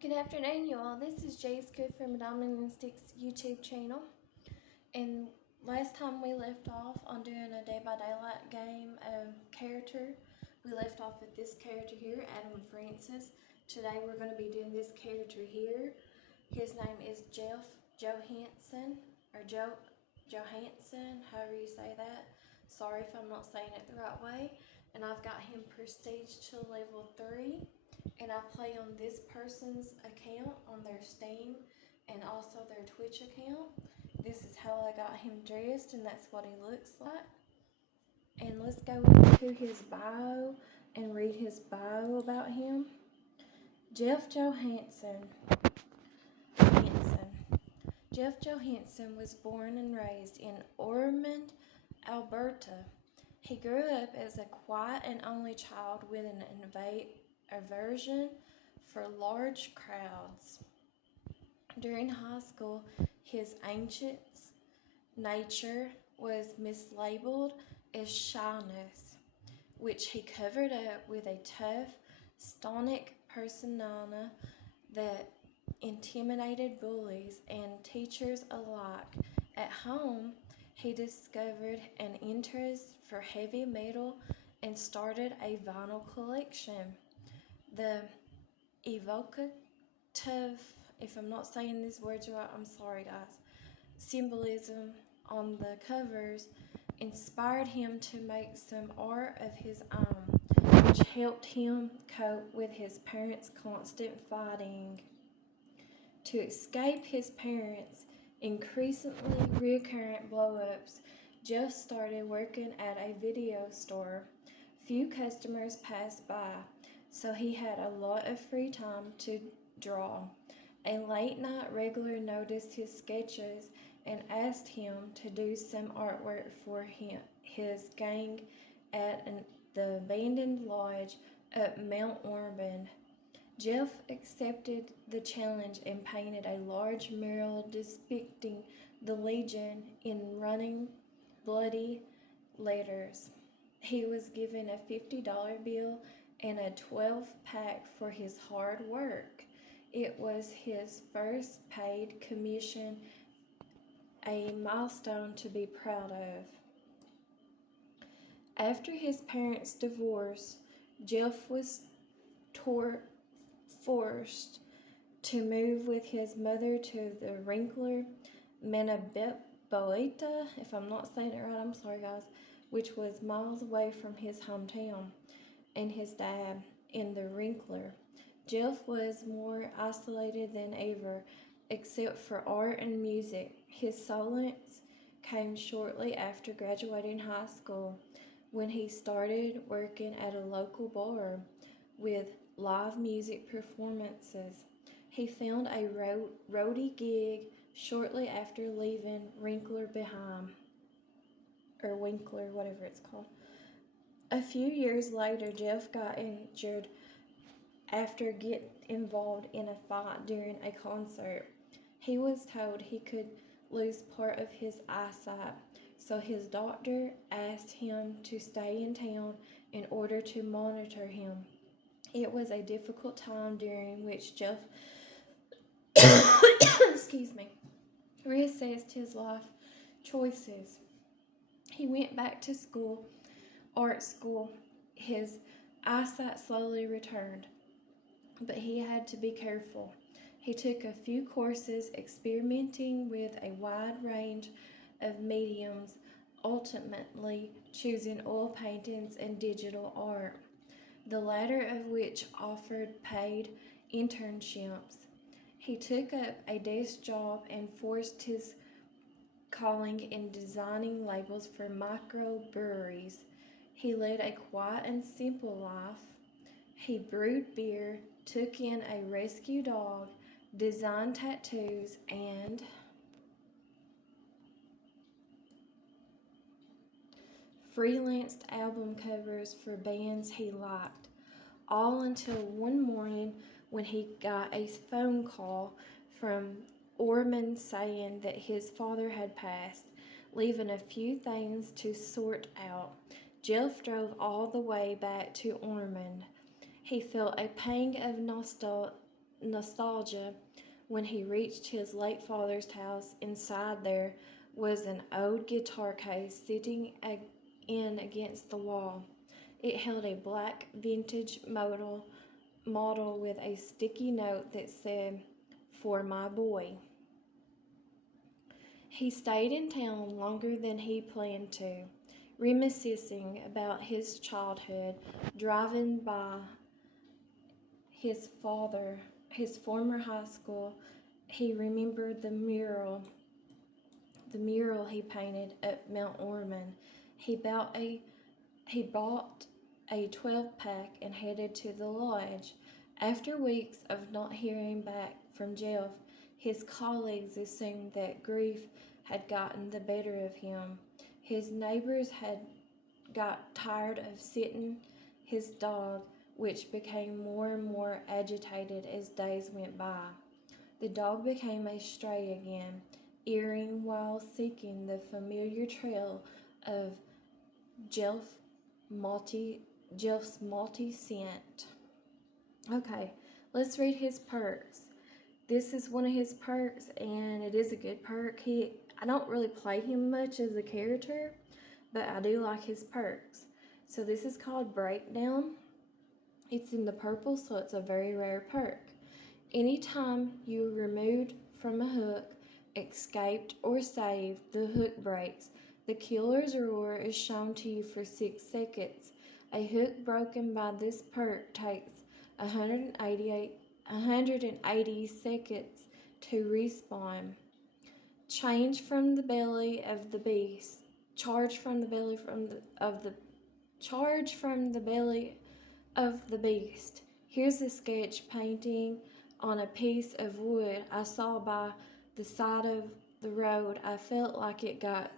Good afternoon, y'all. This is Jay's Good from Diamond and Sticks YouTube channel. And last time we left off on doing a Day by Daylight game character, we left off with this character here, Adam Francis. Today we're going to be doing this character here. His name is Jeff Johansen, or Johansen, however you say that. Sorry if I'm not saying it the right way. And I've got him prestige to level 3. And I play on this person's account on their Steam and also their Twitch account. This is how I got him dressed, and that's what he looks like. And let's go into his bio and read his bio about him. Jeff Johansen. Jeff Johansen was born and raised in Ormond, Alberta. He grew up as a quiet and only child with an aversion for large crowds. During high school, his anxious nature was mislabeled as shyness, which he covered up with a tough, stoic persona that intimidated bullies and teachers alike. At home, he discovered an interest for heavy metal and started a vinyl collection. The evocative, if I'm not saying these words right, I'm sorry guys, symbolism on the covers inspired him to make some art of his own, which helped him cope with his parents' constant fighting. To escape his parents' increasingly recurrent blow-ups, Jeff started working at a video store. Few customers passed by, so he had a lot of free time to draw. A late-night regular noticed his sketches and asked him to do some artwork for his gang at the abandoned lodge at Mount Ormond. Jeff accepted the challenge and painted a large mural depicting the Legion in running, bloody letters. He was given a $50 bill and a 12-pack for his hard work. It was his first paid commission, a milestone to be proud of. After his parents' divorce, Jeff was forced to move with his mother to the Wrinkler, Manitoba, if I'm not saying it right, I'm sorry guys, which was miles away from his hometown, and his dad in the Wrinkler. Jeff was more isolated than ever, except for art and music. His solace came shortly after graduating high school, when he started working at a local bar with live music performances. He found a roadie gig shortly after leaving Wrinkler behind, or Winkler, whatever it's called. A few years later, Jeff got injured after getting involved in a fight during a concert. He was told he could lose part of his eyesight, so his doctor asked him to stay in town in order to monitor him. It was a difficult time during which Jeff reassessed his life choices. He went back to art school. His eyesight slowly returned, but he had to be careful. He took a few courses experimenting with a wide range of mediums, ultimately choosing oil paintings and digital art, the latter of which offered paid internships. He took up a desk job and forced his calling in designing labels for microbreweries. He led a quiet and simple life. He brewed beer, took in a rescue dog, designed tattoos, and freelanced album covers for bands he liked, all until one morning when he got a phone call from Ormond saying that his father had passed, leaving a few things to sort out. Jeff drove all the way back to Ormond. He felt a pang of nostalgia when he reached his late father's house. Inside there was an old guitar case sitting in against the wall. It held a black vintage model with a sticky note that said, "For my boy." He stayed in town longer than he planned to, reminiscing about his childhood, driving by his former high school. He remembered the mural he painted at Mount Ormond. He bought a he bought a 12-pack and headed to the lodge. After weeks of not hearing back from Jeff, his colleagues assumed that grief had gotten the better of him. His neighbors had got tired of sitting his dog, which became more and more agitated as days went by. The dog became a stray again, earing while seeking the familiar trail of Jeff Jeff's malty scent. Okay, let's read his perks. This is one of his perks, and it is a good perk. I don't really play him much as a character, but I do like his perks. So this is called Breakdown. It's in the purple, so it's a very rare perk. Anytime you are removed from a hook, escaped, or saved, the hook breaks. The killer's roar is shown to you for 6 seconds. A hook broken by this perk takes 180 seconds to respawn. Charge from the belly of the beast. Here's a sketch painting on a piece of wood I saw by the side of the road. I felt like I got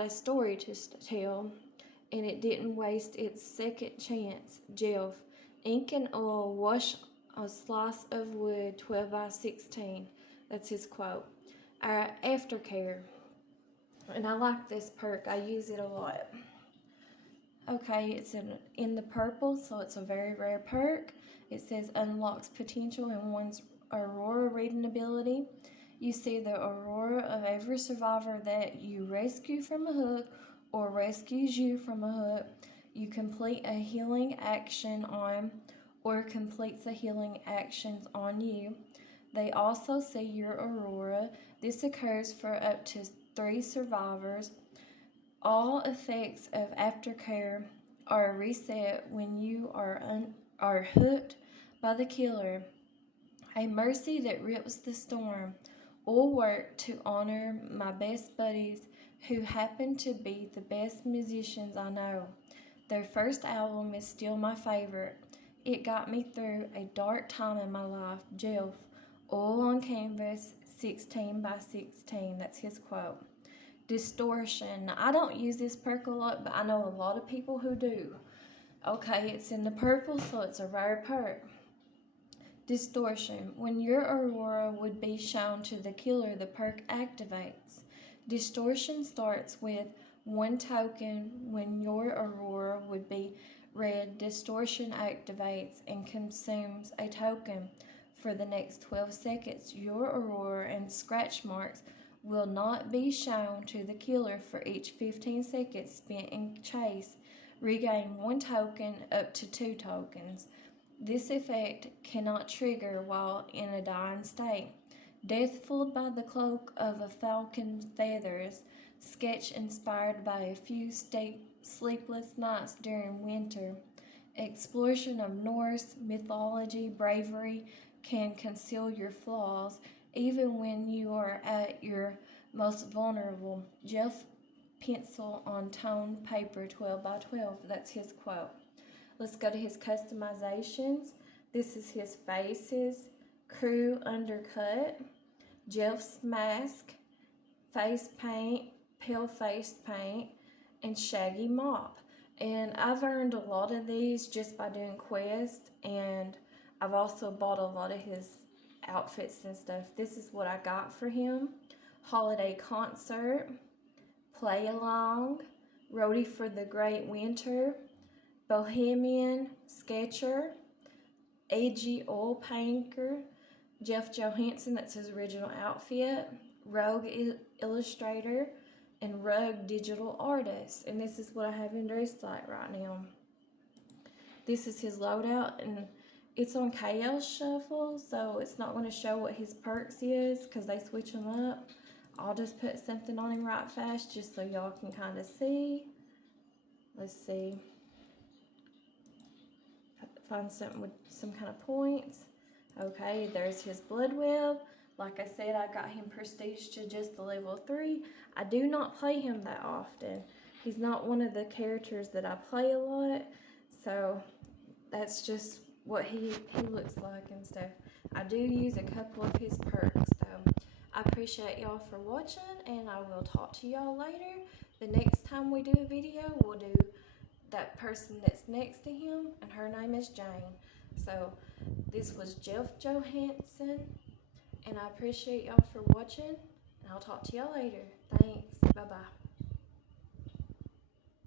a story to tell, and it didn't waste its second chance. Jeff. Ink and oil wash a slice of wood 12 by 16. That's his quote. Our aftercare. And I like this perk. I use it a lot. Okay, it's in the purple, so it's a very rare perk. It says unlocks potential in one's Aurora reading ability. You see the aurora of every survivor that you rescue from a hook or rescues you from a hook. You complete a healing action on or completes the healing actions on you. They also see your aurora. This occurs for up to 3 survivors. All effects of aftercare are reset when you are hooked by the killer. A mercy that rips the storm. All work to honor my best buddies who happen to be the best musicians I know. Their first album is still my favorite. It got me through a dark time in my life. Jeff. Oil on canvas, 16 by 16. That's his quote. Distortion. I don't use this perk a lot, but I know a lot of people who do. Okay, it's in the purple, so it's a rare perk. Distortion. When your aurora would be shown to the killer, the perk activates. Distortion starts with 1 token. When your aurora would be red, distortion activates and consumes a token. For the next 12 seconds, your aurora and scratch marks will not be shown to the killer. For each 15 seconds spent in chase. Regain 1 token up to 2 tokens. This effect cannot trigger while in a dying state. Death fooled by the cloak of a falcon's feathers. Sketch inspired by a few sleepless nights during winter. Exploration of Norse mythology. Bravery can conceal your flaws even when you are at your most vulnerable. Jeff. Pencil on toned paper 12 by 12. That's his quote. Let's go to his customizations. This is his faces. Crew undercut. Jeff's mask. Face paint. Pale face paint. And shaggy mop. And I've earned a lot of these just by doing quests, and I've also bought a lot of his outfits and stuff. This is what I got for him. Holiday concert. Play along. Roadie for the Great Winter. Bohemian Sketcher. edgy oil painter, Jeff Johansen, that's his original outfit, rogue illustrator, and rogue digital artist. And this is what I have him dressed like right now. This is his loadout, and it's on KL Shuffle, so it's not going to show what his perks is because they switch them up. I'll just put something on him right fast just so y'all can kind of see. Let's see. Find something with some kind of points. Okay, there's his blood web. Like I said, I got him prestige to just the level 3. I do not play him that often. He's not one of the characters that I play a lot, so that's just what he looks like and stuff. I do use a couple of his perks, so I appreciate y'all for watching, and I will talk to y'all later. The next time we do a video, we'll do that person that's next to him, and her name is Jane. So this was Jeff Johansen, and I appreciate y'all for watching, and I'll talk to y'all later. Thanks.